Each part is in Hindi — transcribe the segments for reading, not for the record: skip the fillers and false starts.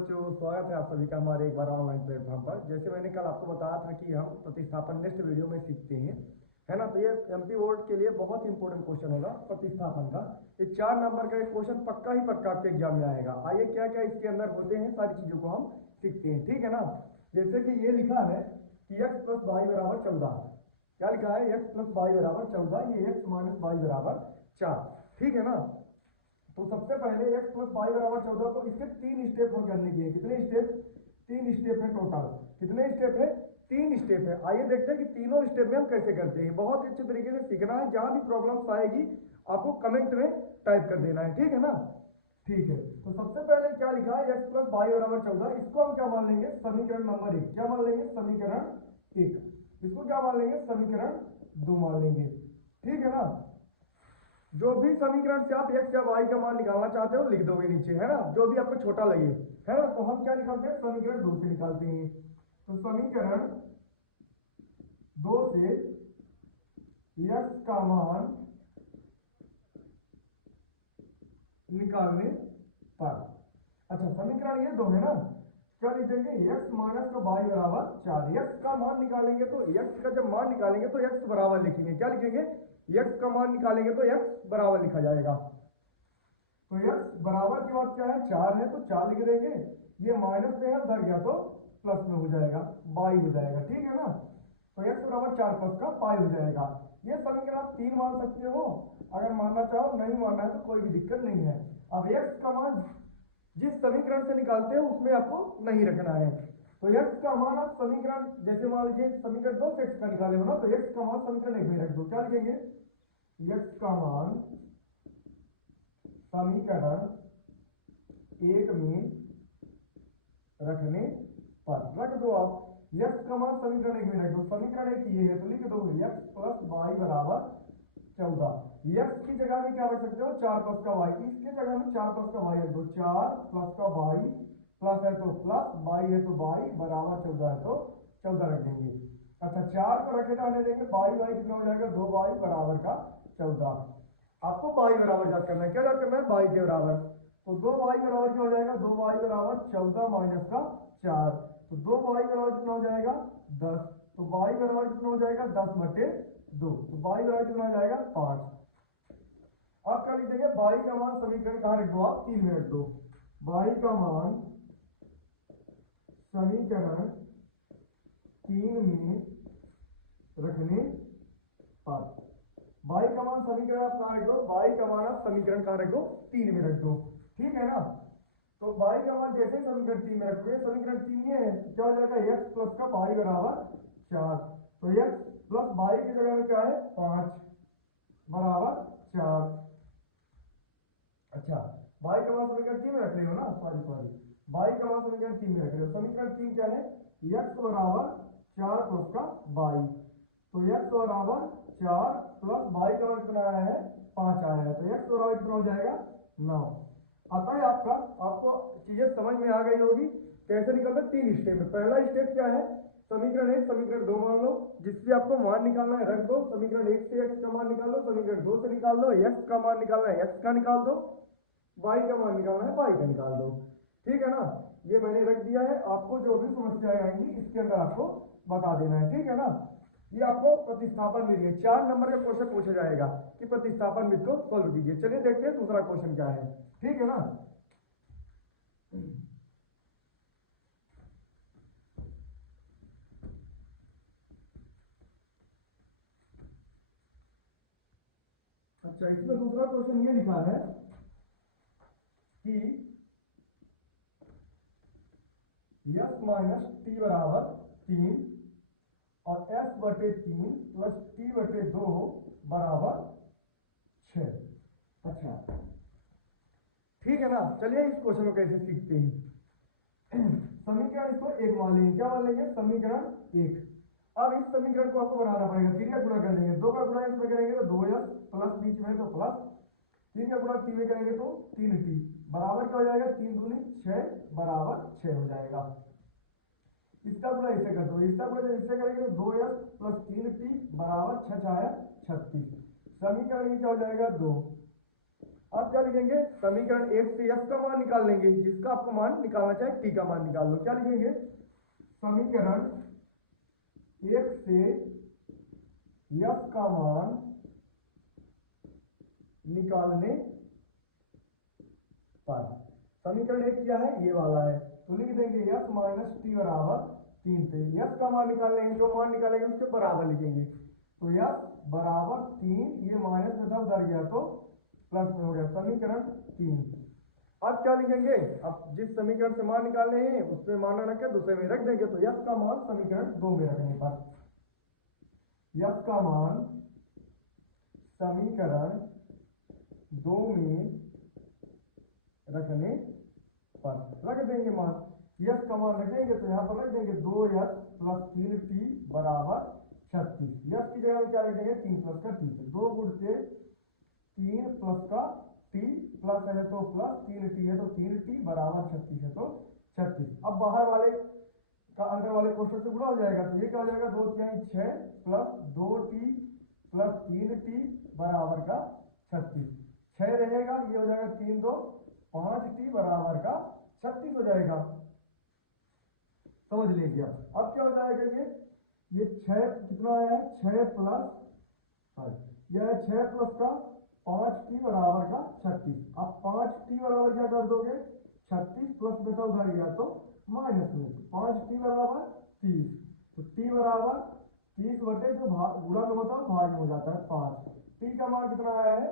बच्चों, स्वागत है आप सभी का हमारे एक बार ऑनलाइन प्लेटफॉर्म पर। जैसे मैंने कल आपको बताया था कि हम प्रतिस्थापन नेक्स्ट वीडियो में सीखते हैं, है ना। तो ये एमपी बोर्ड के लिए बहुत इंपॉर्टेंट क्वेश्चन होगा प्रतिस्थापन का। ये 4 नंबर का एक क्वेश्चन पक्का ही पक्का आपके एग्जाम में आएगा। आइए क्या क्या इसके अंदर होते हैं सारी चीजों को हम सीखते हैं, ठीक है ना। जैसे कि ये लिखा है कि x प्लस वाई बराबर 14। क्या लिखा है? x प्लस वाई बराबर 14, ये x माइनस वाई बराबर 4, ठीक है ना। तो सबसे पहले x प्लस वाई बराबर 14 को इसके 3 स्टेप हम करने के हैं। कितने स्टेप? 3 स्टेप है टोटल। कितने स्टेप है? 3 स्टेप है। आइए देखते हैं कि तीनों स्टेप में हम कैसे करते हैं। बहुत अच्छे तरीके से सीखना है। जहां भी प्रॉब्लम्स आएगी आपको कमेंट में टाइप कर देना है, ठीक है ना। ठीक है, तो सबसे पहले क्या लिखा है? x प्लस वाई बराबर 14। इसको हम क्या मान लेंगे? समीकरण नंबर 1। क्या मान लेंगे? समीकरण 1। इसको क्या मान लेंगे? समीकरण 2 मान लेंगे, ठीक है ना। जो भी समीकरण से आप x या y का मान निकालना चाहते हो लिख दोगे नीचे, है ना, जो भी आपको छोटा लगे, है ना। तो हम क्या निकालते हैं? समीकरण 2 से निकालते हैं। तो समीकरण 2 से x का मान निकालने पर, अच्छा समीकरण ये 2 है ना, क्या लिख देंगे? x माइनस का y बराबर 4। x का मान निकालेंगे तो x का जब मान निकालेंगे तो x बराबर लिखेंगे। क्या लिखेंगे? x का मान निकालेंगे तो x बराबर लिखा जाएगा। तो x बराबर की बात क्या है? 4 है तो 4 लिख देंगे। ये माइनस में है, उधर गया तो प्लस में हो जाएगा, बाई हो जाएगा, ठीक है ना। तो x बराबर 4 प्लस का पाई हो जाएगा। ये समीकरण आप 3 मान सकते हो, अगर मानना चाहो। नहीं मानना है तो कोई भी दिक्कत नहीं है। अब x का मान जिस समीकरण से निकालते हो उसमें आपको नहीं रखना है। तो x का मान आप समीकरण, जैसे मान लीजिए समीकरण 2 से x का निकाले हो ना, तो x का मान समीकरण 1 में रख दो। क्या लिखेंगे? x का मान समीकरण 1 में रखने पर, रख दो आप। x का मान समीकरण 1 में रख दो। समीकरण 1 ये है तो लिख दो x प्लस वाई बराबर 14। x की जगह में क्या रख सकते हो? 4 प्लस का y। इसके जगह में 4 प्लस का y रख दो। 4 प्लस का y, प्लस है तो प्लस, y है तो y, बराबर 14 है तो 14 रख देंगे। अच्छा 4 को रखे रहने देंगे। y कितना हो जाएगा? 2y बराबर का 14। आपको y बराबर याद करना है। क्या याद करना है? y के बराबर। तो 2y बराबर क्या हो जाएगा? 2y बराबर 14 माइनस का 4। तो 2y बराबर कितना हो जाएगा? 10। तो y बराबर कितना हो जाएगा? 10 बटे 2। तो y बराबर कितना हो जाएगा? 5। अब क्या लिख देंगे? y का मान समीकरण कहाँ रख दो आप? 3 में रख दो। y का मान समीकरण 3 में रखने पर, y का मान समीकरण आप कहाँ रख दो? y का मान आप समीकरण कहाँ रख दो? 3 में रख दो, ठीक है ना। तो y का मान जैसे ही समीकरण 3 में रखोगे, समीकरण 3 ये है, क्या हो जाएगा? x प्लस का y बराबर 4। तो x प्लस y की जगह में क्या है? 5 बराबर 4। अच्छा y का मान समीकरण 3 में रख रहे हो ना, सॉरी y का मान समीकरण 3 में रख रहे हो। समीकरण 3 क्या है? x बराबर 4 प्लस का y। तो x बराबर 4 प्लस y का मान कितना आया है? 5 आया है। तो x बराबर कितना हो जाएगा? 9। आता है आपका, आपको चीजें समझ में आ गई होगी कैसे निकलता है। 3 स्टेप में। पहला स्टेप क्या है? समीकरण 1 समीकरण 2 मान लो, जिससे आपको मान निकालना है रख दो। समीकरण 1 से x का मान निकाल लो, समीकरण 2 से निकाल लो, x का मान निकालना है x का निकाल दो, y का मान निकालना है y का निकाल दो, ठीक है ना। ये मैंने रख दिया है। आपको जो भी समस्याएं आएंगी इसके अंदर आपको बता देना है, ठीक है ना। ये आपको प्रतिस्थापन विधि है। 4 नंबर का क्वेश्चन पूछा जाएगा कि प्रतिस्थापन विधि को सोल्व कीजिए। चलिए देखते हैं दूसरा क्वेश्चन क्या है, ठीक है ना। अच्छा इसमें दूसरा क्वेश्चन ये लिखा है कि s माइनस टी बराबर 3 और s बटे 3 प्लस टी बटे 2 बराबर 6। अच्छा ठीक है ना। चलिए इस क्वेश्चन को कैसे सीखते हैं। समीकरण इसको 1 मान लेंगे। क्या मान लेंगे? समीकरण 1। अब इस समीकरण को आपको बनाना पड़ेगा। 3 का गुणा कर लेंगे, 2 का गुणा इसमें करेंगे तो 2s प्लस बीच में तो प्लस, 3 का गुणा टी में करेंगे तो 3t बराबर क्या हो जाएगा? 3 दूनी 6 बराबर 6 हो जाएगा। इसका गुणा इसे कर दो, इसका गुणा जब इससे करेंगे तो 2s प्लस 3t बराबर 6 6 36। समीकरण ये क्या हो जाएगा? 2। अब क्या लिखेंगे, समीकरण 1 से यस का मान निकाल लेंगे, जिसका आपको मान निकालना चाहे टी का मान निकाल लो। क्या लिखेंगे, समीकरण 1 से यस का मान निकालने पर, समीकरण 1 क्या है, ये वाला है, तो लिख देंगे यस माइनस टी बराबर 3 पे यस का मान निकालेंगे, जो मान निकालेंगे उसके बराबर लिखेंगे, तो यस बराबर 3, ये माइनस में था उधर गया तो प्लस में हो गया, समीकरण 3। अब क्या लिखेंगे, अब जिस समीकरण से मान निकालने हैं उसमें मान रख के दूसरे में रख देंगे, तो यस का मान समीकरण 2 में रखने पर, यस का मान समीकरण 2 में रखने पर रख देंगे मान, यस का मान रखेंगे तो यहाँ पर रख देंगे 2s प्लस 3t बराबर 36, यस की जगह में क्या रख देंगे 3 प्लस का टी, 2 गुण से 3 प्लस का टी प्लस है तो प्लस 3t है तो 3t बराबर 36 है तो 36। अब बाहर वाले का अंदर वाले क्वेश्चन से गुणा हो जाएगा, तो ये क्या हो जाएगा 2 तिहाई 6 प्लस 2t प्लस 3t बराबर का 36, 6 रहेगा, ये हो जाएगा 3 2 5t बराबर का 36 हो जाएगा, समझ लीजिए। अब क्या हो जाएगा, ये 6 कितना आया है 6 प्लस, यह है 6 प्लस का 5t बराबर का 36, अब 5t बराबर क्या कर दोगे 36 प्लस में तो उधर गया तो माइनस में, तो 5t बराबर 30, तो t बराबर 30 बटे जो गुणा में होता है भाग में हो जाता है 5, t का मान कितना आया है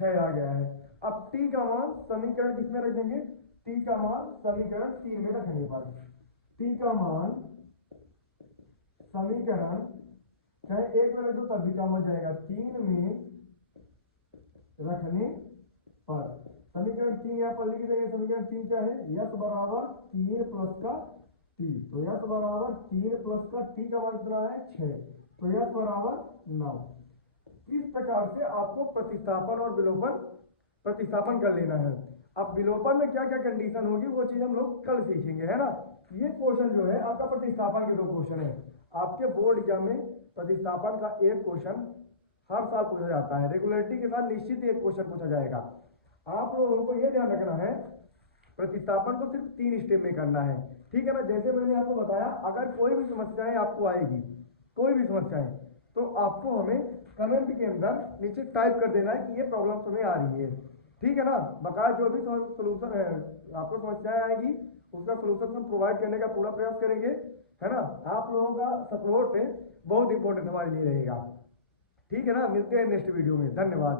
6 आ गया है। अब t का मान समीकरण किसमें रख देंगे, t का मान समीकरण 3 में रखने पर, t का मान समीकरण चाहे 1 में रख दो तब भी काम हो जाएगा, 3 में रखने पर, समीकरण 3 यहाँ पर लिख देंगे, समीकरण 3 क्या है, यस बराबर 3 प्लस का टी, तो यस बराबर 3 प्लस का टी का मान कितना है 6, तो यस बराबर 9। इस प्रकार से आपको प्रतिस्थापन और विलोपन प्रतिस्थापन कर लेना है। अब विलोपन में क्या क्या कंडीशन होगी वो चीज हम लोग कल सीखेंगे, है ना। ये क्वेश्चन जो है आपका प्रतिस्थापन के 2 क्वेश्चन है, आपके बोर्ड एग्जाम में प्रतिस्थापन का एक क्वेश्चन हर साल पूछा जाता है, रेगुलरिटी के साथ निश्चित एक क्वेश्चन पूछा जाएगा। आप लोगों को यह ध्यान रखना है प्रतिस्थापन को सिर्फ 3 स्टेप में करना है, ठीक है ना। जैसे मैंने आपको बताया, अगर कोई भी समस्याएं आपको आएगी, कोई भी समस्याएं, तो आपको हमें कमेंट के अंदर नीचे टाइप कर देना है कि ये प्रॉब्लम हमें आ रही है, ठीक है ना। बकाया जो भी सोल्यूशन है आपको समस्याएं आएगी उसका सोल्यूशन हम प्रोवाइड करने का पूरा प्रयास करेंगे, है ना। आप लोगों का सपोर्ट बहुत इंपॉर्टेंट हमारे लिए रहेगा, ठीक है ना। मिलते हैं नेक्स्ट वीडियो में, धन्यवाद।